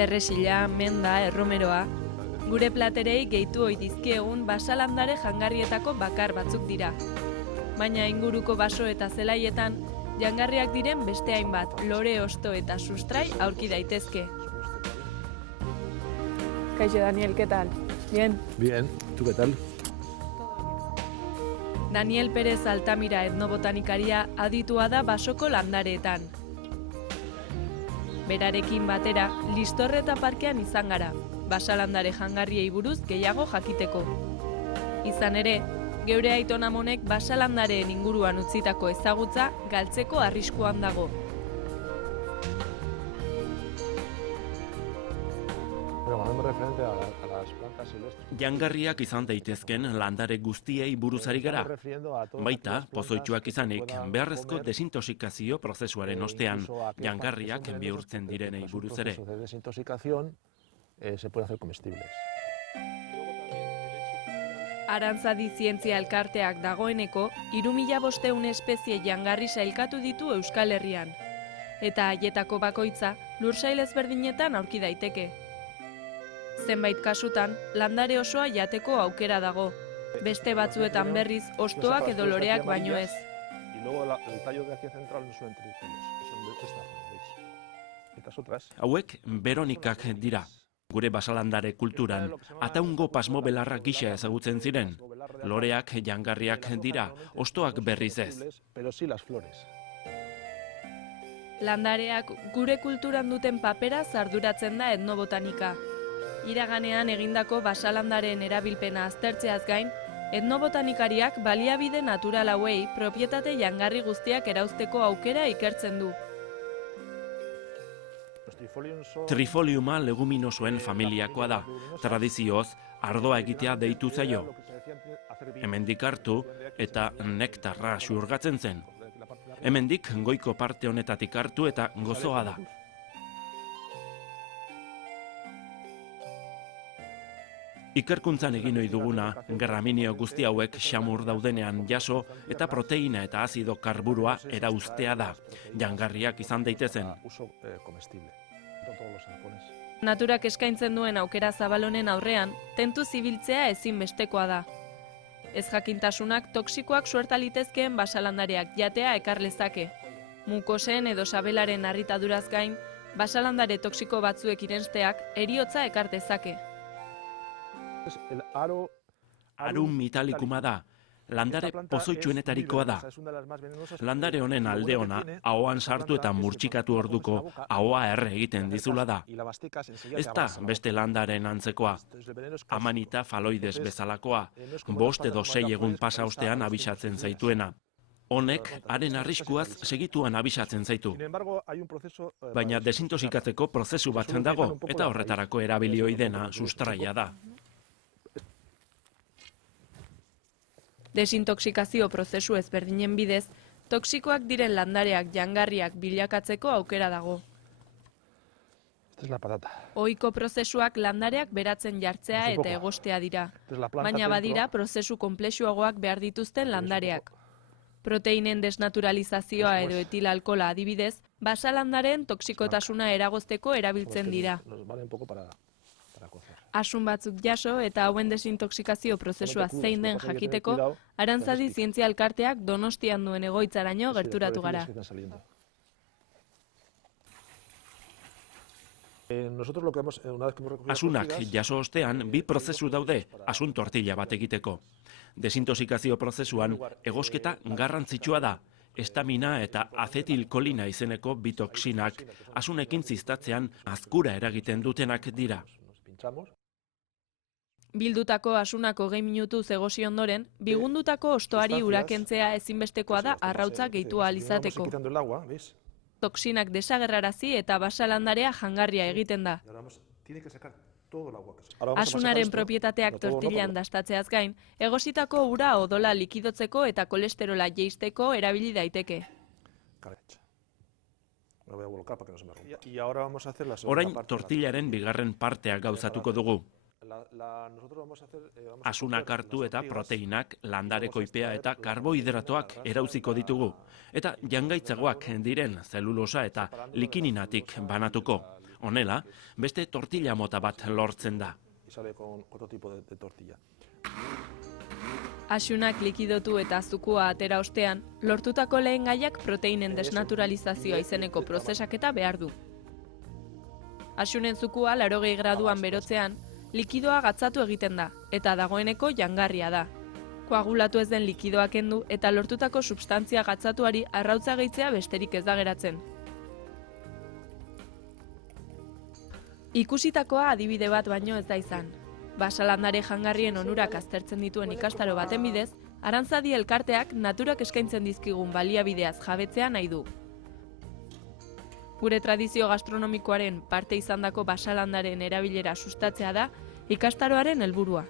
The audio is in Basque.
Perresila, menda, erromeroa, gure platerei gehitu ohi dizkiegun basalandare jangarrietako bakar batzuk dira. Baina inguruko baso eta zelaietan, jangarriak diren beste hainbat, lore, osto eta sustrai aurki daitezke. Kaixo Daniel, ¿qué tal? Bien. Bien, ¿tú qué tal? Daniel Pérez Altamira etnobotanikaria aditua da basoko landareetan. Berarekin batera, Listorreta parkean izan gara, basalandare jangarriei buruz gehiago jakiteko. Izan ere, geure aiton amonek basalandareen inguruan utzitako ezagutza galtzeko arriskuan dago. Jangarriak izan daitezken landare guztiei buruzari gara. Baita, pozoitsuak izanik, beharrezko desintoxikazio prozesuaren ostean, jangarriak bihurtzen direnei buruz ere. Arantzadi Zientzia Elkarteak dagoeneko 3.500 espezie jangarri sailkatu ditu Euskal Herrian. Eta haietako bakoitza lursail ezberdinetan aurki daiteke. Zenbait kasutan, landare osoa jateko aukera dago. Beste batzuetan berriz, ostoak edo loreak baino ez. Hauek Beronikak dira. Gure basalandare kulturan, ataungo pasmo belarrak gisa ezagutzen ziren. Loreak jangarriak dira, ostoak berriz ez. Landareak gure kulturan duten papera arduratzen da etnobotanika. Iraganean egindako basalandareen erabilpena aztertzeaz gain, etnobotanikariak baliabide natural hauei propietate jangarri guztiak erauzteko aukera ikertzen du. Trifoliuma leguminosoen familiakoa da. Tradizioz, ardoa egitea deitu zaio. Hemendik hartu eta nektarra xurgatzen zen. Hemendik goiko parte honetatik hartu eta gozoa da. Ikerkuntzan egin ohi duguna, graminio guzti hauek xamur daudenean jaso eta proteina eta azido karburua erauztea da, jangarriak izan daitezen. Naturak eskaintzen duen aukera zabalonen aurrean, tentu zibiltzea ezinbestekoa da. Ez jakintasunak toksikoak suerta litezkeen basalandareak jatea ekar lezake. Mukosen edo sabelaren harritaduraz gain, basalandare toksiko batzuek irensteak heriotza ekar dezake. Arum mitalikuma da, landare pozoitsuenetarikoa da. Landare honen alde ona, ahoan sartu eta murtsikatu orduko ahoa erre egiten dizula da. Ez da beste landaren antzekoa, Amanita phalloides bezalakoa, 5 edo 6 egun pasa ostean abisatzen zaituena. Honek, haren arriskuaz segituan abisatzen zaitu. Baina desintoxikatzeko prozesu bat dago, eta horretarako erabili ohi dena sustraia da. Desintoxikazio prozesu ezberdinen bidez, toksikoak diren landareak jangarriak bilakatzeko aukera dago. Ohiko prozesuak landareak beratzen jartzea eta egostea dira, baina badira prozesu konplexuagoak behar dituzten landareak. Proteinen desnaturalizazioa edo etilalkola adibidez, basalandaren toksikotasuna eragozteko erabiltzen dira. Asun batzuk jaso eta hauen desintoxikazio prozesua zein den jakiteko, Arantzadi Zientzia Elkarteak Donostian duen egoitzaraino gerturatu gara. Asunak jaso ostean 2 prozesu daude asun tortilla bat egiteko. Desintoxikazio prozesuan egosketa garrantzitsua da. Estamina eta azetilkolina izeneko 2 toksinak asunekin ziztatzean azkura eragiten dutenak dira. Bildutako asunako 20 minutuz egosi ondoren, bigundutako ostoari urakentzea ezinbestekoa da arrautza gehitu ahal izateko. Toksinak desagerrarazi eta basalandarea jangarria egiten da. Asunaren propietateak tortillan dastatzeaz gain, egositako ura odola likidotzeko eta kolesterola jeisteko erabili daiteke. Orain tortillaren bigarren partea gauzatuko dugu. Asunak hartu eta proteinak, landareko ipea eta karbohidratoak erauziko ditugu. Eta jangaitzagoak diren zelulosa eta likininatik banatuko. Honela, beste tortilla mota bat lortzen da. Axunak likidotu eta zukua atera ostean, lortutako lehen gaiak proteinen desnaturalizazioa izeneko prozesaketa behar du. Axunen zukua 80 graduan berotzean, likidoa gatzatu egiten da, eta dagoeneko jangarria da. Koagulatu ez den likidoa kendu eta lortutako substantzia gatzatuari arrautza gehitzea besterik ez da geratzen. Ikusitakoa adibide bat baino ez da izan. Basalandare jangarrien onurak aztertzen dituen ikastaro baten bidez, Arantzadi elkarteak naturak eskaintzen dizkigun baliabideaz jabetzea nahi du. Gure tradizio gastronomikoaren parte izandako basalandaren erabilera sustatzea da ikastaroaren helburua.